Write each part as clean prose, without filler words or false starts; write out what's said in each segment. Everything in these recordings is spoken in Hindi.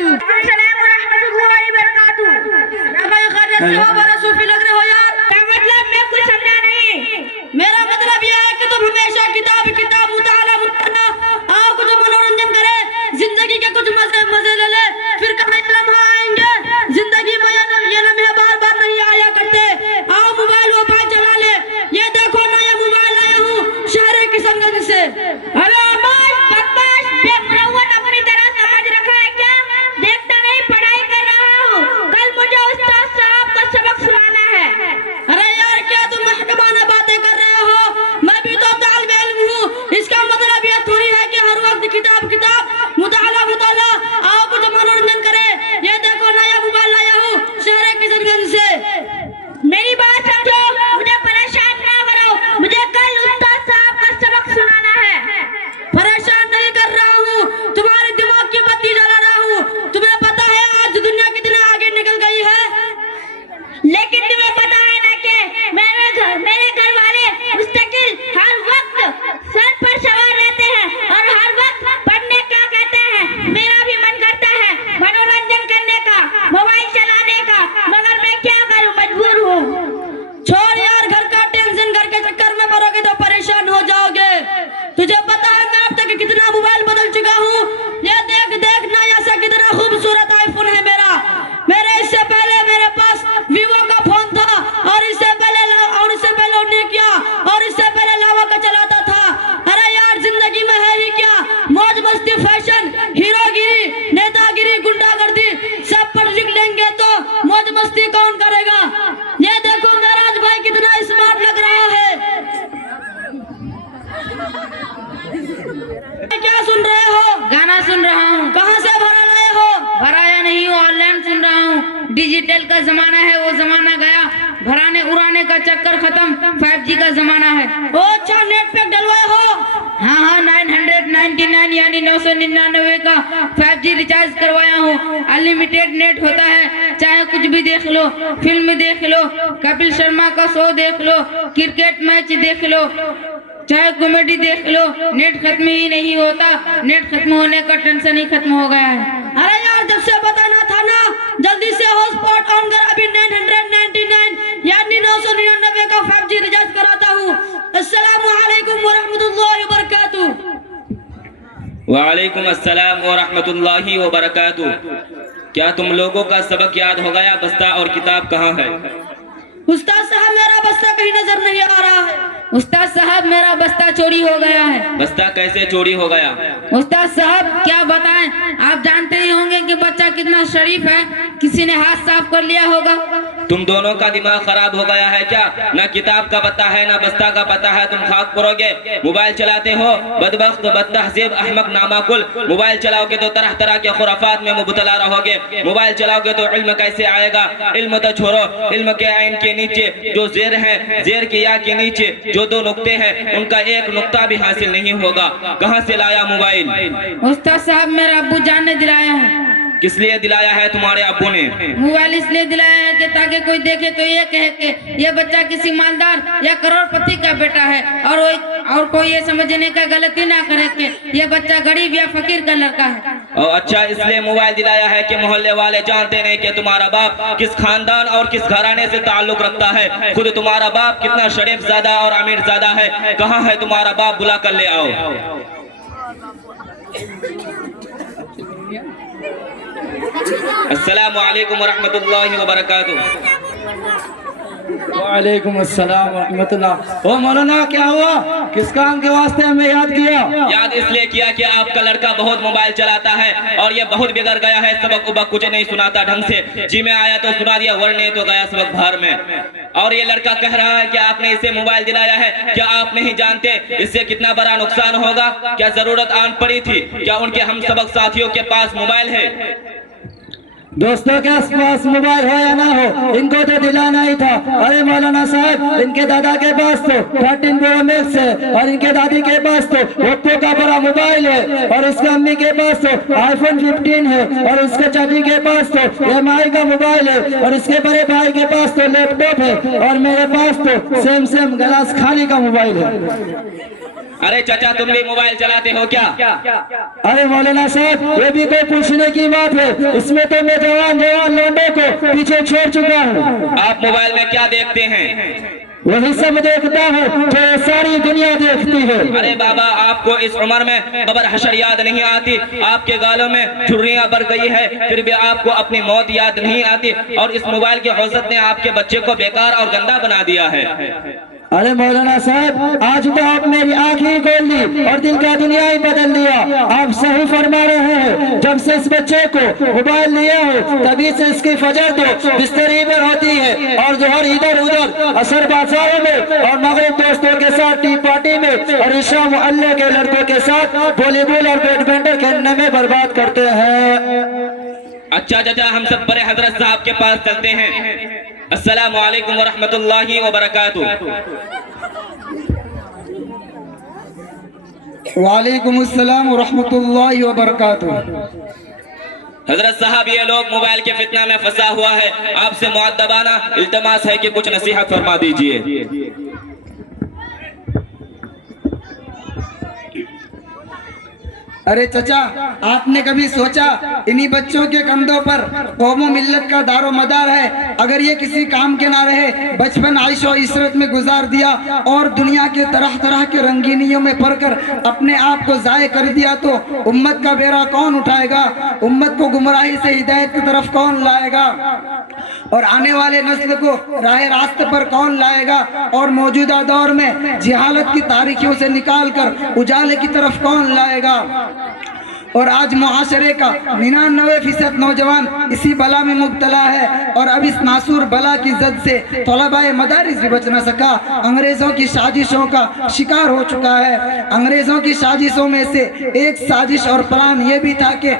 वबरकातुहू। अस्सलाम व रहमतुल्लाहि व बरकातुहू। क्या भाई खैरियत से हो? बड़ा सूफी लग रहे हो यार। क्या मतलब? मैं कुछ समझा नहीं। मेरा मतलब यह है कि तुम हमेशा किताब किताब मुताला मुताला आओ, कुछ मनोरंजन करे, जिंदगी के कुछ मजे मजे ले ले, फिर कहाँ ये लम्हा आएंगे। जिंदगी में ये लम्हे बार बार नहीं आया करते। आओ मोबाइल वोबाइल चला ले। ये देखो नया मोबाइल लाया हूँ शहर किशनगंज से। अरे आवाज बदमाश बेमुरव्वत अपनी तरह समझ रखा है क्या? देखता नहीं पढ़ाई कर रहा हूँ, कल मुझे उस्ताद साहब का सबक सुनाना है। अरे यार क्या तुम महकमाना बातें कर रहे हो? मैं भी तो तालिब इल्म हूँ। इसका मतलब ये थोड़ी है कि हर वक्त किताब किताब मुताला मुताला आओ, कुछ मनोरंजन करे। ये देखो नया मोबाइल लाया हूँ शहर किशनगंज से। मेरी बात समझो, मुझे परेशान ना करो, मुझे कल उस्ताद साहब का सबक सुनाना है। परेशान नहीं कर रहा हूँ, तुम्हारे दिमाग की बत्ती जला रहा हूँ। तुम्हें पता है आज दुनिया कितना आगे निकल गई है, लेकिन तुम्हें पता है ना कि मेरे घर वाले मुस्तकिल हर वक्त सर पर सवार रहते हैं और हर वक्त पढ़ने का कहते हैं। मेरा भी मन करता है मनोरंजन करने का, मोबाइल चलाने का, मगर मैं क्या करूं, मजबूर हूँ। छोड़ यार, घर का टेंशन, घर के चक्कर में मरोगे तो परेशान हो जाओगे। तुझे पता है मैं अब तक कितना मोबाइल बदल चुका हूँ। ये देख देख ना ऐसा कितना खूबसूरत आईफोन है मेरा। मेरे इससे पहले मेरे पास वीवो का फोन था, और इससे पहले नोकिया, और इससे पहले लावा का चलाता था। अरे यार जिंदगी में है ही क्या, मौज मस्ती, फैशन, हीरोगिरी, नेतागिरी, गुंडागर्दी, सब पढ़ लिख लेंगे तो मौज मस्ती कौन करेगा। ये देखो मेराज भाई कितना स्मार्ट लग रहा है। क्या सुन रहे हो? गाना सुन रहा हूँ। कहाँ से भरा लाए हो? भराया नहीं हूँ, ऑनलाइन सुन रहा हूँ। डिजिटल का जमाना है, वो जमाना गया। भराने उड़ाने का चक्कर खत्म, 5G का जमाना है। ओ अच्छा, नेट पैक डलवाए हो? हाँ 999 यानी 999 का 5G रिचार्ज करवाया हूँ। अनलिमिटेड नेट होता है, चाहे कुछ भी देख लो, फिल्म देख लो, कपिल शर्मा का शो देख लो, क्रिकेट मैच देख लो, चाहे कॉमेडी देख लो, नेट खत्म ही नहीं होता। नेट खत्म होने का टेंशन ही खत्म हो गया है। अरे यार जब से बताना था ना, जल्दी से हॉटस्पॉट ऑन कर। अभी 999 यानी 999 का 5G रिचार्ज कराता हूँ। अस्सलामु अलैकुम व रहमतुल्लाहि व बरकातुहू। वालेकुम अस्सलाम व रहमतुल्लाहि व बरकातुहू। क्या तुम लोगों का सबक याद हो गया? बस्ता और किताब कहाँ है? उस्ताद साहब मेरा बस्ता कहीं नजर नहीं आ रहा है। उस्ताद साहब मेरा बस्ता चोरी हो गया है। बस्ता कैसे चोरी हो गया? उस्ताद साहब क्या बताएं, आप जानते ही होंगे कि बच्चा कितना शरीफ है, किसी ने हाथ साफ कर लिया होगा। तुम दोनों का दिमाग खराब हो गया है क्या? ना किताब का पता है ना बस्ता का पता है, तुम खाक परोगे। मोबाइल चलाते हो बदबख्त, बदतहजीब, अहमक, नामाकुल। मोबाइल चलाओगे तो तरह तरह के खुराफात में मुबतला रहोगे। मोबाइल चलाओगे तो इल्म कैसे आएगा? इल्म तो छोड़ो, इल्म के आइन के नीचे जो जेर है, जेर के या के नीचे जो दो नुक्ते हैं, उनका एक नुक्ता भी हासिल नहीं होगा। कहाँ से लाया मोबाइल? उस्ताद साहब मेरा अब्बू जान ने दिलाया है। किस लिए दिलाया है तुम्हारे अब्बू ने? मोबाइल इसलिए दिलाया है कि ताकि कोई देखे तो ये कहे कि ये बच्चा किसी मालदार या करोड़पति का बेटा है, और कोई ये समझने का गलती ना करे कि ये बच्चा गरीब या फकीर का लड़का है। और अच्छा इसलिए मोबाइल दिलाया है कि मोहल्ले वाले जानते नहीं कि तुम्हारा बाप किस खानदान और किस घराने से ताल्लुक रखता है। खुद तुम्हारा बाप कितना शरीफ ज़्यादा और अमीर ज़्यादा है। कहाँ है तुम्हारा बाप? बुला कर ले आओ। अस्सलामु अलैकुम वरहमतुल्लाहि वबरकातुहू। वालेकुम अस्सलाम रहमतुल्लाह। ओ मौलाना क्या हुआ, किस काम के वास्ते हमें याद किया? याद इसलिए किया कि आपका लड़का बहुत मोबाइल चलाता है और ये बहुत बिगड़ गया है, सबक उबक कुछ नहीं सुनाता ढंग से। जी में आया तो सुना दिया, वरने तो गया सबक भार में। और ये लड़का कह रहा है कि आपने इसे मोबाइल दिलाया है। क्या आप नहीं जानते इससे कितना बड़ा नुकसान होगा? क्या जरूरत आन पड़ी थी? क्या उनके हम सबक साथियों के पास मोबाइल है? दोस्तों के पास मोबाइल हो या ना हो, इनको तो दिलाना ही था। अरे मौलाना साहब, इनके दादा के पास तो 13 प्रो मैक्स है, और इनके दादी के पास तो ओप्पो का बड़ा मोबाइल है, और इसके अम्मी के पास तो आईफोन 15 है, और इसके चाची के पास तो एमआई का मोबाइल है, और इसके बड़े भाई के पास तो लैपटॉप है, और मेरे पास तो सेम गलास खाली का मोबाइल है। अरे चाचा तुम भी मोबाइल चलाते हो क्या? अरे मौलाना साहब ये भी कोई पूछने की बात है? इसमें तो मैं जवान लोगों को पीछे छोड़ चुका हूँ। आप मोबाइल में क्या देखते हैं? वही सब देखता हूँ जो सारी दुनिया देखती है। अरे बाबा आपको इस उम्र में कब्र हशर याद नहीं आती, आपके गालों में छुर्रियां बढ़ गई है, फिर भी आपको अपनी मौत याद नहीं आती, और इस मोबाइल की हौसत ने आपके बच्चे को बेकार और गंदा बना दिया है। अरे मौलाना साहब आज तो आप मेरी आँख ही खोल दी और दिल का दुनिया ही बदल दिया। आप सही फरमा रहे हैं। जब से इस बच्चे को मोबाइल लिया हो तभी से इसकी फजर तो बिस्तरी पर होती है और जोहर इधर उधर असर बाजारों में और मगरिब दोस्तों के साथ टी पार्टी में और इशा मोहल्ले के लड़कों के साथ वॉलीबॉल और बैडमिंटन खेलने में बर्बाद करते हैं। अच्छा चाचा हम सब बड़े हजरत साहब के पास चलते हैं। अस्सलामु अलैकुम व रहमतुल्लाहि व बरकातुहू। वालेकुम अस्सलाम व रहमतुल्लाहि व बरकातुहू। हजरत साहब ये लोग मोबाइल के फितना में फंसा हुआ है, आपसे मुअद्दबाना इल्तमास है कि कुछ नसीहत फरमा दीजिए। अरे चचा आपने कभी सोचा इन्हीं बच्चों के कंधों पर कौमो मिल्लत का दारो मदार है। अगर ये किसी काम के ना रहे, बचपन आइशो इशरत में गुजार दिया और दुनिया के तरह तरह के रंगीनियों में पढ़कर अपने आप को जाय कर दिया तो उम्मत का बेड़ा कौन उठाएगा? उम्मत को गुमराही से हिदायत की तरफ कौन लाएगा? और आने वाले नस्ल को राह रास्ते पर कौन लाएगा? और मौजूदा दौर में जिहालत की तारीखियों से निकाल कर उजाले की तरफ कौन लाएगा? और आज मुआशरे का 99% नौजवान इसी बला में मुब्तला है और अब इस नासूर बला की जद से तलबाए मदारिस भी बच न सका, अंग्रेजों की साजिशों का शिकार हो चुका है। अंग्रेजों की साजिशों में से एक साजिश और प्लान ये भी था कि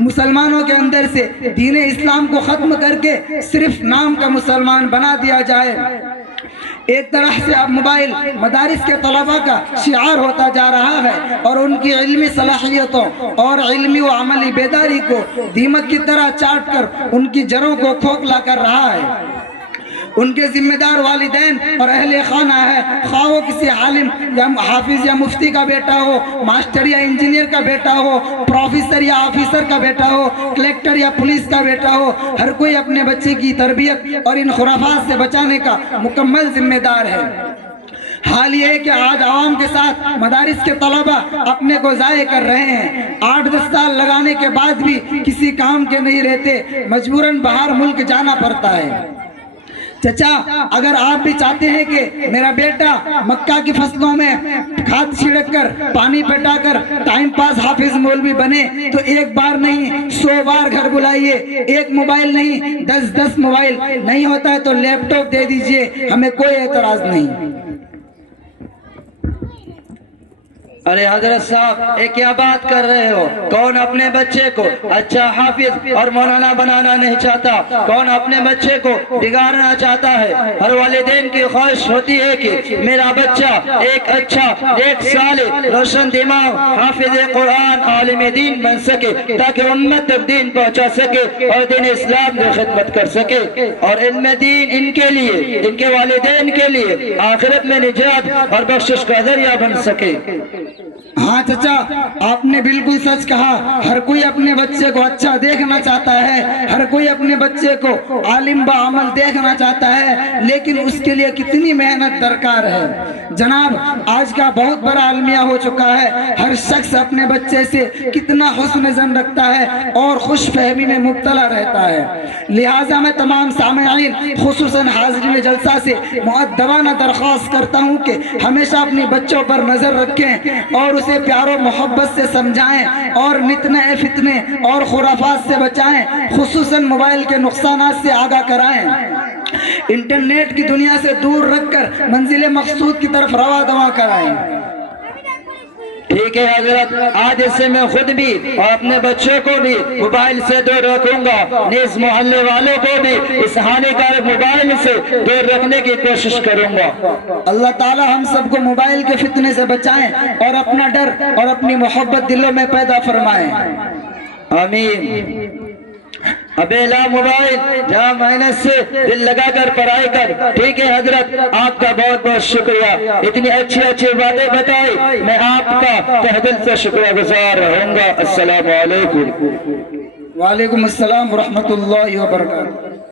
मुसलमानों के अंदर से दीन इस्लाम को खत्म करके सिर्फ नाम का मुसलमान बना दिया जाए। एक तरह से अब मोबाइल मदारिस के तलबा का शिआर होता जा रहा है और उनकी इल्मी सलाहियतों और इल्मी व अमली बेदारी को दीमक की तरह चाट कर उनकी जड़ों को खोखला कर रहा है। उनके जिम्मेदार वालिदैन और अहले खाना है, खा वो किसी आलिम या हाफिज या मुफ्ती का बेटा हो, मास्टर या इंजीनियर का बेटा हो, प्रोफेसर या ऑफिसर का बेटा हो, कलेक्टर या पुलिस का बेटा हो, हर कोई अपने बच्चे की तरबियत और इन खुराफात से बचाने का मुकम्मल जिम्मेदार है। हाल ये है कि आज आवाम के साथ मदारिस के तलबा अपने को ज़ाये कर रहे हैं। 8-10 साल लगाने के बाद भी किसी काम के नहीं रहते, मजबूरन बाहर मुल्क जाना पड़ता है। चचा अगर आप भी चाहते हैं कि मेरा बेटा मक्का की फसलों में खाद छिड़क कर पानी पटाकर टाइम पास हाफिज मौलवी बने तो एक बार नहीं 100 बार घर बुलाइए। एक मोबाइल नहीं 10-10 मोबाइल, नहीं होता है तो लैपटॉप दे दीजिए, हमें कोई एतराज नहीं। अरे हजरत साहब ये क्या बात कर रहे हो? कौन अपने बच्चे को अच्छा हाफिज और मौलाना बनाना नहीं चाहता? कौन अपने बच्चे को बिगाड़ना चाहता है? हर वालिदैन की ख्वाहिश होती है कि मेरा बच्चा एक अच्छा एक साले रोशन दिमाग हाफिज कुरान आलिम दीन बन सके ताकि उम्मत तक दीन पहुंचा सके और दीन इस्लाम की खिदमत कर सके और इल्म दीन इनके लिए, इनके वालिदैन के लिए आखिरत में निजात और बख्शिश का जरिया बन सके। हाँ चचा आपने बिल्कुल सच कहा। हर कोई अपने बच्चे को अच्छा देखना चाहता है, हर कोई अपने बच्चे को आलिम ब अमल देखना चाहता है, लेकिन उसके लिए कितनी मेहनत दरकार है। जनाब आज का बहुत बड़ा अलमिया हो चुका है। हर शख्स अपने बच्चे से कितना हुस्न ज़न रखता है और खुश फहमी में मुब्तला रहता है। लिहाजा मैं तमाम सामईन खुसूसन हाज़रीन जलसा से मुअद्दबाना दरख्वास्त करता हूँ कि हमेशा अपने बच्चों पर नज़र रखें और उसे प्यारो मोहब्बत से समझाएं और नितने फितने और खुराफात से बचाएं, खुसूसन मोबाइल के नुकसानात से आगाह कराएं, इंटरनेट की दुनिया से दूर रखकर मंजिल मकसूद की तरफ रवा दवा कराएं। ठीक है हजरत, आज इससे मैं खुद भी और अपने बच्चों को भी मोबाइल से दूर रखूंगा, निज मोहल्ले वालों को भी इस हानिकारक मोबाइल से दूर रखने की कोशिश करूंगा। अल्लाह ताला हम सबको मोबाइल के फितने से बचाएं और अपना डर और अपनी मोहब्बत दिलों में पैदा फरमाएं। आमीन। अबेला मोबाइल जहाँ मेहनत से दिल लगाकर पढ़ाई कर। ठीक है हजरत, आपका बहुत बहुत शुक्रिया, इतनी अच्छी अच्छी बातें बताई, मैं आपका तहे दिल से शुक्रिया गुजार रहूंगा। अस्सलाम वालेकुम। वालेकुम अस्सलाम व रहमतुल्लाहि व बरकातहू।